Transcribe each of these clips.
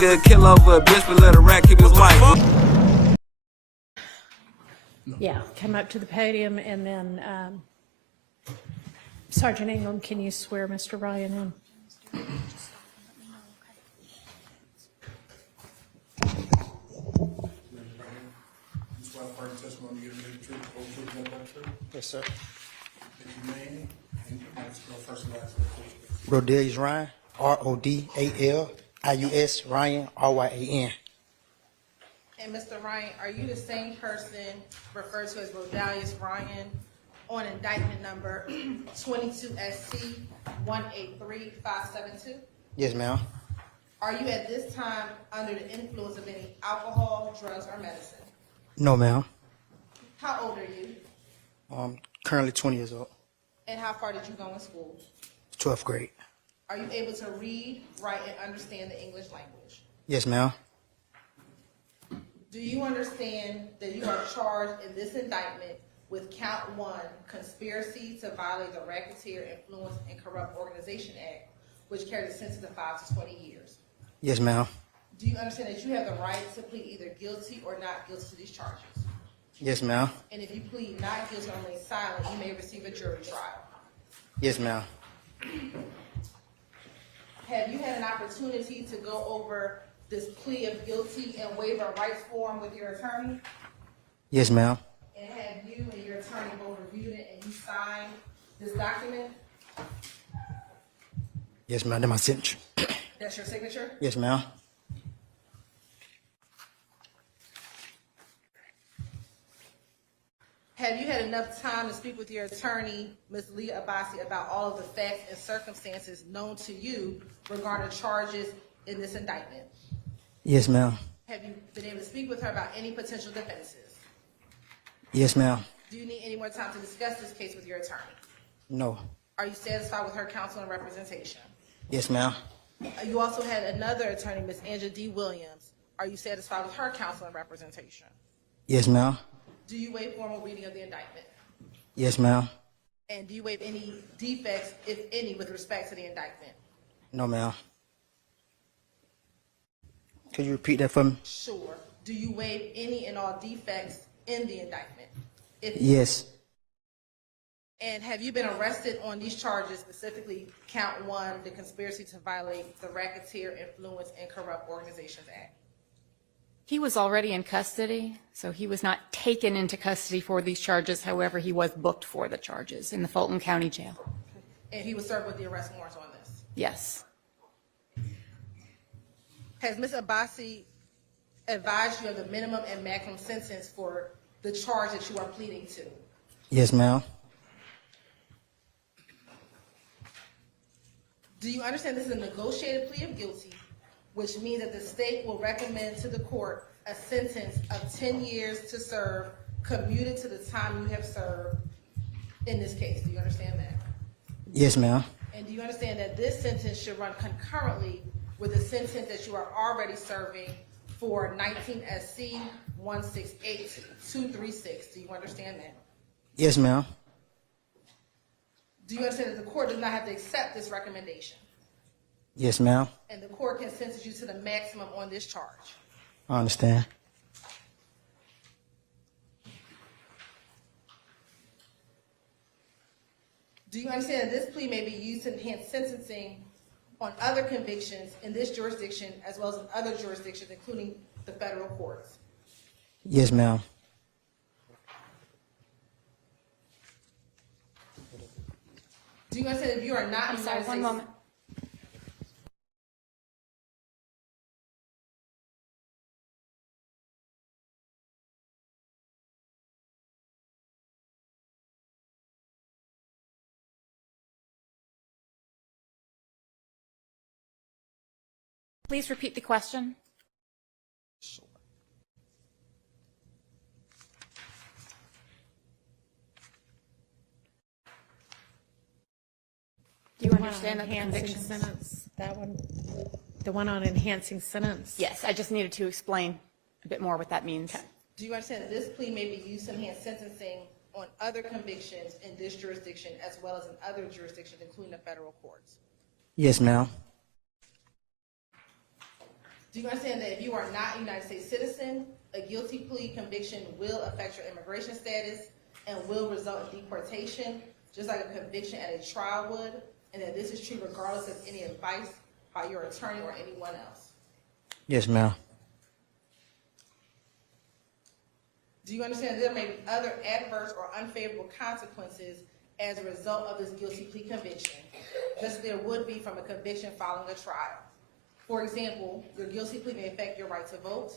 nigga kill over a bitch, but let a rat keep his wife. Yeah, come up to the podium, and then Sergeant Ingram, can you swear Mr. Ryan in? Yes, sir. Rodalius Ryan, Rodalius Ryan, Ryan. And Mr. Ryan, are you the same person referred to as Rodalius Ryan on indictment number 22SC 183572? Yes, ma'am. Are you at this time under the influence of any alcohol, drugs, or medicine? No, ma'am. How old are you? Currently 20 years old. And how far did you go in school? 12th grade. Are you able to read, write, and understand the English language? Yes, ma'am. Do you understand that you are charged in this indictment with count 1, conspiracy to violate the Racketeer, Influence, and Corrupt Organization Act, which carries a sentence of 5 to 20 years? Yes, ma'am. Do you understand that you have the right to plead either guilty or not guilty to these charges? Yes, ma'am. And if you plead not guilty or remain silent, you may receive a jury trial. Yes, ma'am. Have you had an opportunity to go over this plea of guilty and waiver of rights form with your attorney? Yes, ma'am. And have you and your attorney both reviewed it and you signed this document? Yes, ma'am. That's my signature. That's your signature? Yes, ma'am. Have you had enough time to speak with your attorney, Ms. Leah Abbasi, about all of the facts and circumstances known to you regarding charges in this indictment? Yes, ma'am. Have you been able to speak with her about any potential defenses? Yes, ma'am. Do you need any more time to discuss this case with your attorney? No. Are you satisfied with her counsel and representation? Yes, ma'am. You also had another attorney, Ms. Angela D. Williams. Are you satisfied with her counsel and representation? Yes, ma'am. Do you waive formal reading of the indictment? Yes, ma'am. And do you waive any defects, if any, with respect to the indictment? No, ma'am. Could you repeat that for me? Sure. Do you waive any and all defects in the indictment? Yes. And have you been arrested on these charges, specifically count 1, the conspiracy to violate the Racketeer, Influence, and Corrupt Organizations Act? He was already in custody, so he was not taken into custody for these charges. However, he was booked for the charges in the Fulton County Jail. And he was served with the arrest warrants on this? Yes. Has Ms. Abbasi advised you of the minimum and maximum sentence for the charge that you are pleading to? Yes, ma'am. Do you understand this is a negotiated plea of guilty, which means that the state will recommend to the court a sentence of 10 years to serve, commuted to the time you have served in this case? Do you understand that? Yes, ma'am. And do you understand that this sentence should run concurrently with the sentence that you are already serving for 19 SC 168236? Do you understand that? Yes, ma'am. Do you understand that the court does not have to accept this recommendation? Yes, ma'am. And the court can sentence you to the maximum on this charge? I understand. Do you understand that this plea may be used to enhance sentencing on other convictions in this jurisdiction as well as in other jurisdictions, including the federal courts? Yes, ma'am. Do you understand if you are not in the United States? One moment. Please repeat the question. Sure. Do you understand that the Enhancing conviction sentence, that one, the one on enhancing sentence? Yes, I just needed to explain a bit more what that means. Okay. Do you understand that this plea may be used to enhance sentencing on other convictions in this jurisdiction as well as in other jurisdictions, including the federal courts? Yes, ma'am. Do you understand that if you are not a United States citizen, a guilty plea conviction will affect your immigration status and will result in deportation, just like a conviction at a trial would, and that this is true regardless of any advice by your attorney or anyone else? Yes, ma'am. Do you understand that there may be other adverse or unfavorable consequences as a result of this guilty plea conviction, just as there would be from a conviction following a trial? For example, your guilty plea may affect your right to vote,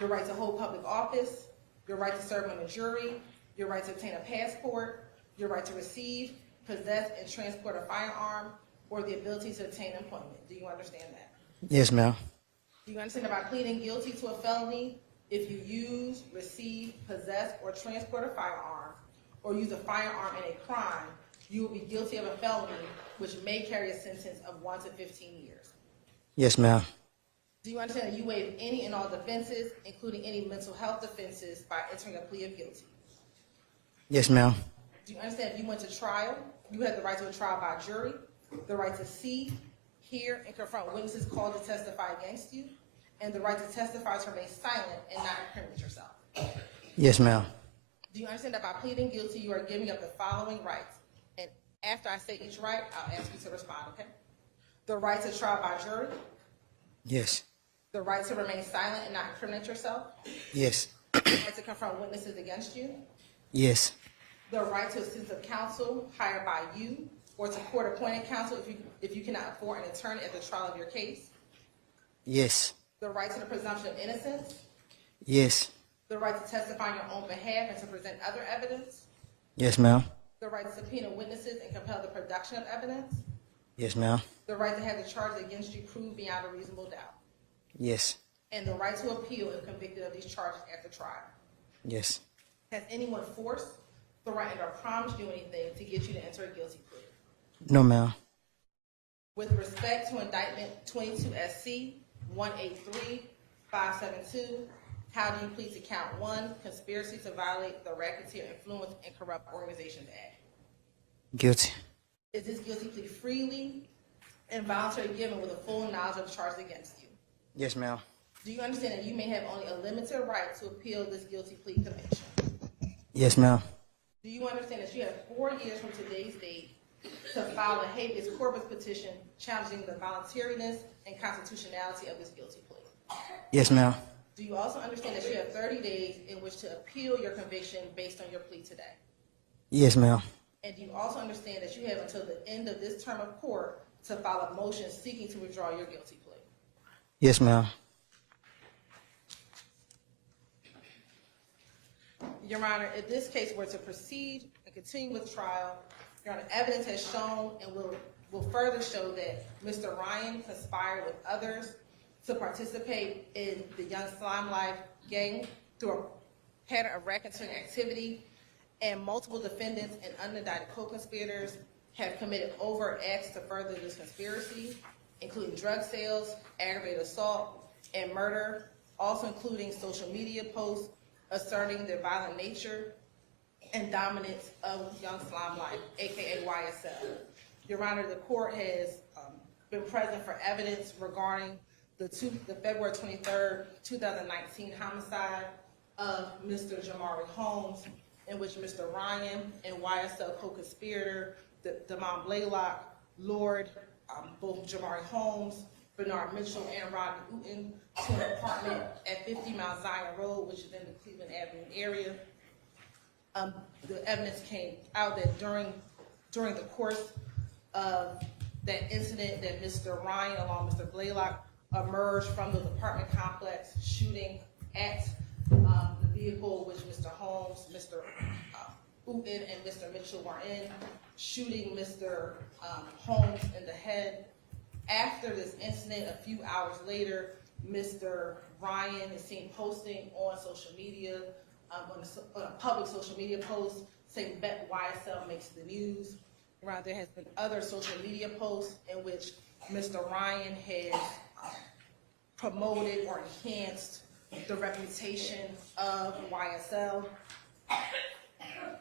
your right to hold public office, your right to serve on a jury, your right to obtain a passport, your right to receive, possess, and transport a firearm, or the ability to obtain employment. Do you understand that? Yes, ma'am. Do you understand that by pleading guilty to a felony, if you use, receive, possess, or transport a firearm, or use a firearm in a crime, you will be guilty of a felony, which may carry a sentence of 1 to 15 years. Yes, ma'am. Do you understand that you waive any and all defenses, including any mental health defenses, by entering a plea of guilty? Yes, ma'am. Do you understand if you went to trial, you had the right to a trial by jury, the right to see, hear, and confront witnesses called to testify against you, and the right to testify to remain silent and not incriminate yourself? Yes, ma'am. Do you understand that by pleading guilty, you are giving up the following rights? And after I say each right, I'll ask you to respond, okay? The right to trial by jury, Yes. the right to remain silent and not incriminate yourself, Yes. the right to confront witnesses against you, Yes. the right to assist of counsel hired by you or to court-appointed counsel if you cannot afford an attorney at the trial of your case, Yes. the right to the presumption of innocence, Yes. the right to testify on your own behalf and to present other evidence, Yes, ma'am. the right to subpoena witnesses and compel the production of evidence, Yes, ma'am. the right to have the charges against you proved beyond a reasonable doubt, Yes. and the right to appeal if convicted of these charges at the trial. Yes. Has anyone forced, threatened, or promised you anything to get you to enter a guilty plea? No, ma'am. With respect to indictment 22 SC 183572, how do you plead to count 1, conspiracy to violate the Racketeer Influence and Corrupt Organizations Act? Guilty. Is this guilty plea freely and voluntarily given with a full knowledge of the charges against you? Yes, ma'am. Do you understand that you may have only a limited right to appeal this guilty plea conviction? Yes, ma'am. Do you understand that you have 4 years from today's date to file a habeas corpus petition challenging the voluntariness and constitutionality of this guilty plea? Yes, ma'am. Do you also understand that you have 30 days in which to appeal your conviction based on your plea today? Yes, ma'am. And do you also understand that you have until the end of this term of court to file a motion seeking to withdraw your guilty plea? Yes, ma'am. Your Honor, if this case were to proceed and continue with trial, Your Honor, evidence has shown and will further show that Mr. Ryan conspired with others to participate in the Young Slime Life gang through a pattern of racketeering activity, and multiple defendants and unindicted co-conspirators have committed overt acts to further this conspiracy, including drug sales, aggravated assault, and murder, also including social media posts asserting their violent nature and dominance of Young Slime Life, aka YSL. Your Honor, the court has been present for evidence regarding the February 23rd, 2019 homicide of Mr. Jamari Holmes, in which Mr. Ryan and YSL co-conspirator, Damon Blaylock, lured both Jamari Holmes, Bernard Mitchell, and Rodney Uten to an apartment at 50 Mount Zion Road, which is in the Cleveland Avenue area. The evidence came out that during the course of that incident, that Mr. Ryan, along with Mr. Blaylock, emerged from the apartment complex, shooting at the vehicle which Mr. Holmes, Mr. Uten, and Mr. Mitchell were in, shooting Mr. Holmes in the head. After this incident, a few hours later, Mr. Ryan is seen posting on social media, on a public social media post, saying Bet YSL makes the news. Around there has been other social media posts in which Mr. Ryan has promoted or enhanced the reputation of YSL.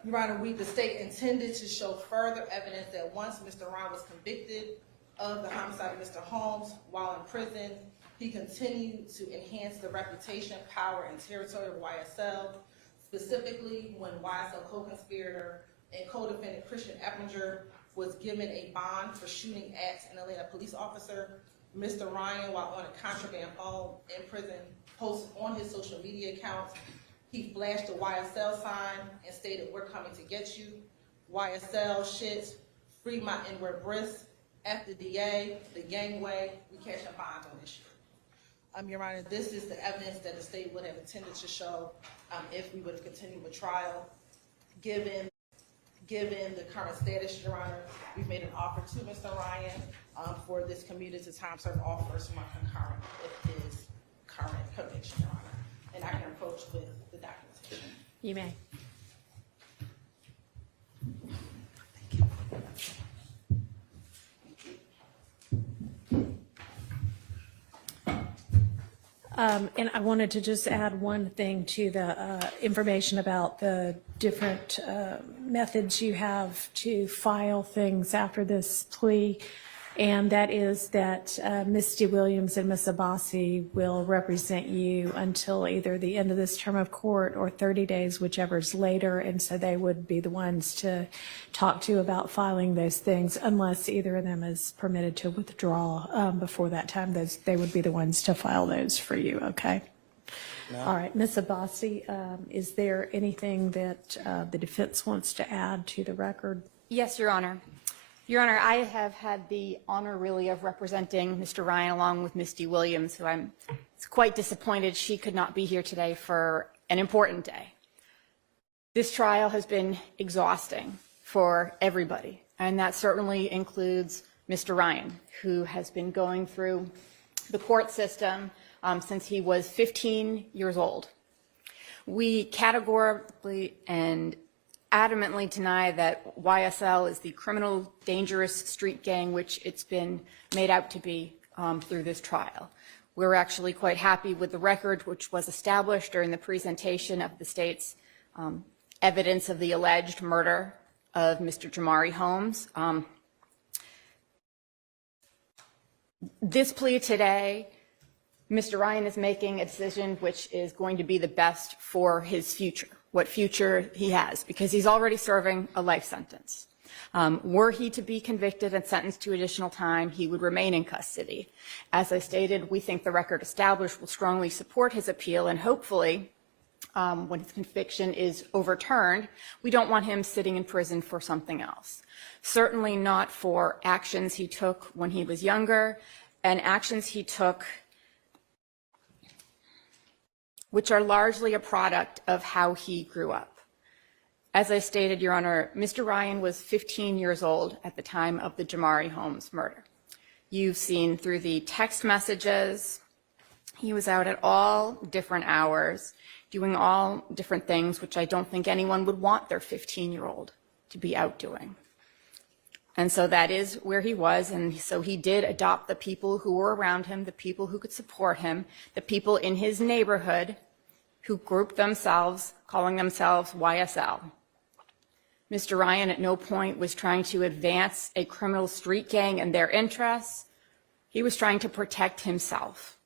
Your Honor, the state intended to show further evidence that once Mr. Ryan was convicted of the homicide of Mr. Holmes while in prison, He continued to enhance the reputation, power, and territory of YSL, specifically when YSL co-conspirator and co-defendant Christian Eppinger was given a bond for shooting at an Atlanta police officer. Mr. Ryan, while on a contraband phone in prison, posted on his social media accounts. He flashed a YSL sign and stated, "We're coming to get you. YSL shit, free my N-word bris, F the DA, the gangway, we catching bonds on this shit." Your Honor, this is the evidence that the state would have intended to show if we would have continued with trial. Given the current status, Your Honor, we've made an offer to Mr. Ryan for this commuted time served offer to my concurrent with his current conviction, Your Honor. And I can approach with the documentation. You may. And I wanted to just add one thing to the information about the different methods you have to file things after this plea, and that is that Misty Williams and Ms. Abbasi will represent you until either the end of this term of court or 30 days, whichever is later, and so they would be the ones to talk to you about filing those things, unless either of them is permitted to withdraw before that time. They would be the ones to file those for you, okay? No. All right, Ms. Abbasi, is there anything that the defense wants to add to the record? Yes, Your Honor. Your Honor, I have had the honor really of representing Mr. Ryan along with Misty Williams, who I'm quite disappointed she could not be here today for an important day. This trial has been exhausting for everybody, and that certainly includes Mr. Ryan, who has been going through the court system since he was 15 years old. We categorically and adamantly deny that YSL is the criminal, dangerous street gang which it's been made out to be through this trial. We're actually quite happy with the record which was established during the presentation of the state's evidence of the alleged murder of Mr. Jamari Holmes. This plea today, Mr. Ryan is making a decision which is going to be the best for his future, what future he has, because he's already serving a life sentence. Were he to be convicted and sentenced to additional time, he would remain in custody. As I stated, we think the record established will strongly support his appeal, and hopefully, when his conviction is overturned, we don't want him sitting in prison for something else. Certainly not for actions he took when he was younger, and actions he took which are largely a product of how he grew up. As I stated, Your Honor, Mr. Ryan was 15 years old at the time of the Jamari Holmes murder. You've seen through the text messages, he was out at all different hours, doing all different things, which I don't think anyone would want their 15-year-old to be out doing. And so that is where he was, and so he did adopt the people who were around him, the people who could support him, the people in his neighborhood who grouped themselves, calling themselves YSL. Mr. Ryan at no point was trying to advance a criminal street gang and their interests. He was trying to protect himself,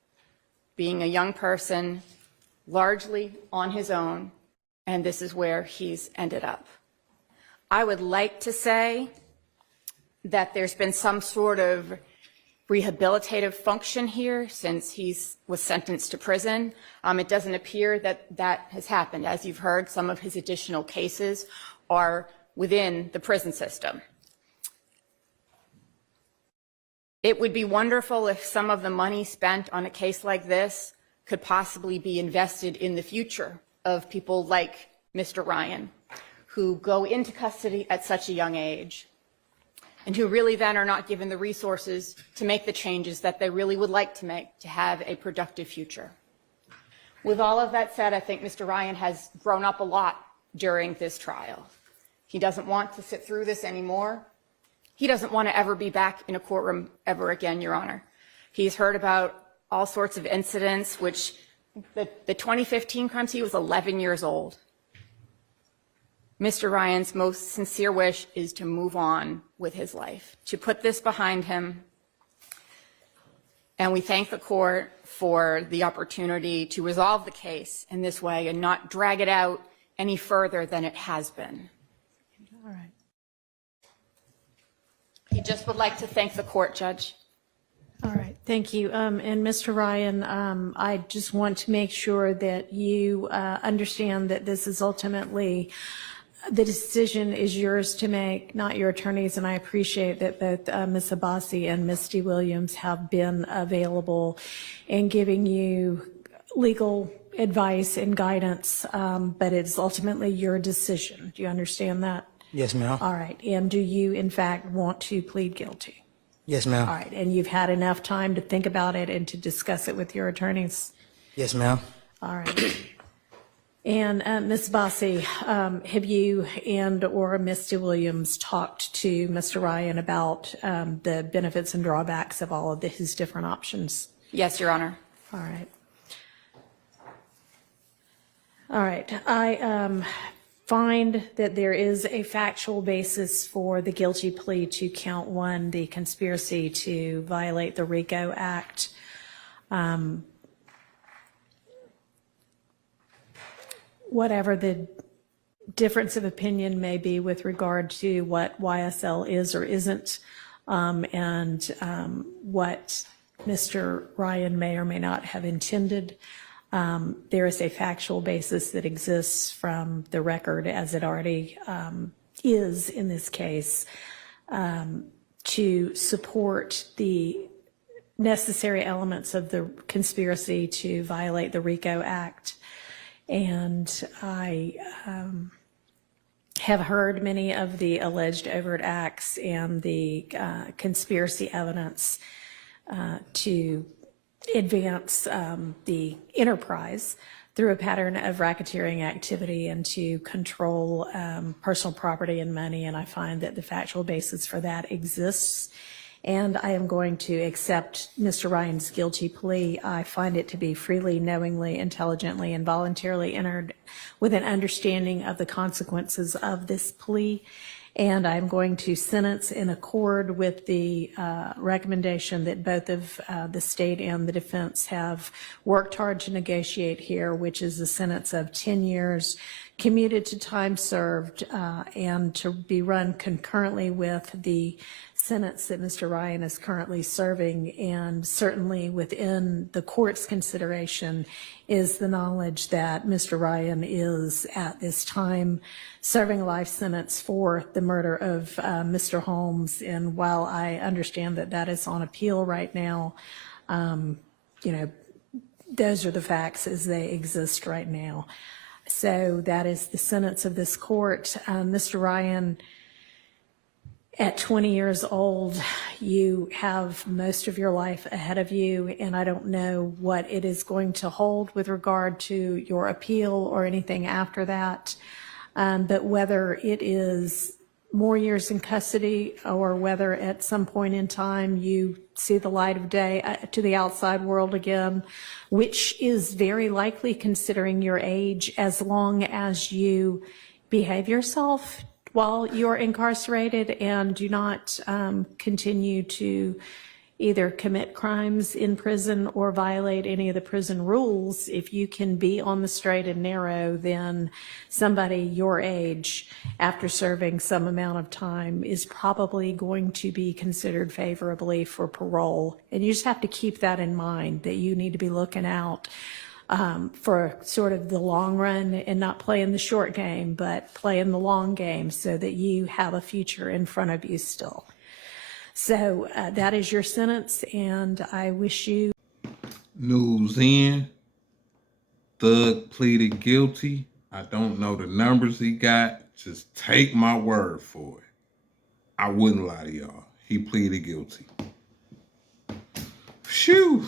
being a young person, largely on his own, and this is where he's ended up. I would like to say that there's been some sort of rehabilitative function here since he was sentenced to prison. It doesn't appear that that has happened. As you've heard, some of his additional cases are within the prison system. It would be wonderful if some of the money spent on a case like this could possibly be invested in the future of people like Mr. Ryan, who go into custody at such a young age, and who really then are not given the resources to make the changes that they really would like to make to have a productive future. With all of that said, I think Mr. Ryan has grown up a lot during this trial. He doesn't want to sit through this anymore. He doesn't want to ever be back in a courtroom ever again, Your Honor. He's heard about all sorts of incidents, which the 2015 crimes, he was 11 years old. Mr. Ryan's most sincere wish is to move on with his life, to put this behind him. And we thank the court for the opportunity to resolve the case in this way and not drag it out any further than it has been. All right. He just would like to thank the court, Judge. All right, thank you. And Mr. Ryan, I just want to make sure that you understand that this is ultimately, the decision is yours to make, not your attorney's, and I appreciate that both Ms. Abbasi and Misty Williams have been available in giving you legal advice and guidance, but it's ultimately your decision. Do you understand that? Yes, ma'am. All right, and do you in fact want to plead guilty? Yes, ma'am. All right, and you've had enough time to think about it and to discuss it with your attorneys? Yes, ma'am. All right. And Ms. Bossi, have you and or Mr. Williams talked to Mr. Ryan about the benefits and drawbacks of all of his different options? Yes, Your Honor. All right. All right. I find that there is a factual basis for the guilty plea to count one, the conspiracy to violate the Rico Act. Whatever the difference of opinion may be with regard to what YSL is or isn't, and what Mr. Ryan may or may not have intended, there is a factual basis that exists from the record as it already is in this case to support the necessary elements of the conspiracy to violate the Rico Act. And I have heard many of the alleged overt acts and the conspiracy evidence to advance the enterprise through a pattern of racketeering activity and to control personal property and money. And I find that the factual basis for that exists. And I am going to accept Mr. Ryan's guilty plea. I find it to be freely, knowingly, intelligently, and voluntarily entered with an understanding of the consequences of this plea. And I'm going to sentence in accord with the recommendation that both of the state and the defense have worked hard to negotiate here, which is a sentence of 10 years commuted to time served and to be run concurrently with the sentence that Mr. Ryan is currently serving. And certainly within the court's consideration is the knowledge that Mr. Ryan is at this time serving a life sentence for the murder of Mr. Holmes. And while I understand that that is on appeal right now, you know, those are the facts as they exist right now. So that is the sentence of this court. Mr. Ryan, at 20 years old, you have most of your life ahead of you, and I don't know what it is going to hold with regard to your appeal or anything after that. But whether it is more years in custody or whether at some point in time you see the light of day to the outside world again, which is very likely considering your age, as long as you behave yourself while you're incarcerated and do not continue to either commit crimes in prison or violate any of the prison rules. If you can be on the straight and narrow, then somebody your age, after serving some amount of time, is probably going to be considered favorably for parole. And you just have to keep that in mind, that you need to be looking out for sort of the long run and not playing the short game, but playing the long game so that you have a future in front of you still. So that is your sentence, and I wish you... News in. Thug pleaded guilty. I don't know the numbers he got. Just take my word for it. I wouldn't lie to y'all. He pleaded guilty. Phew.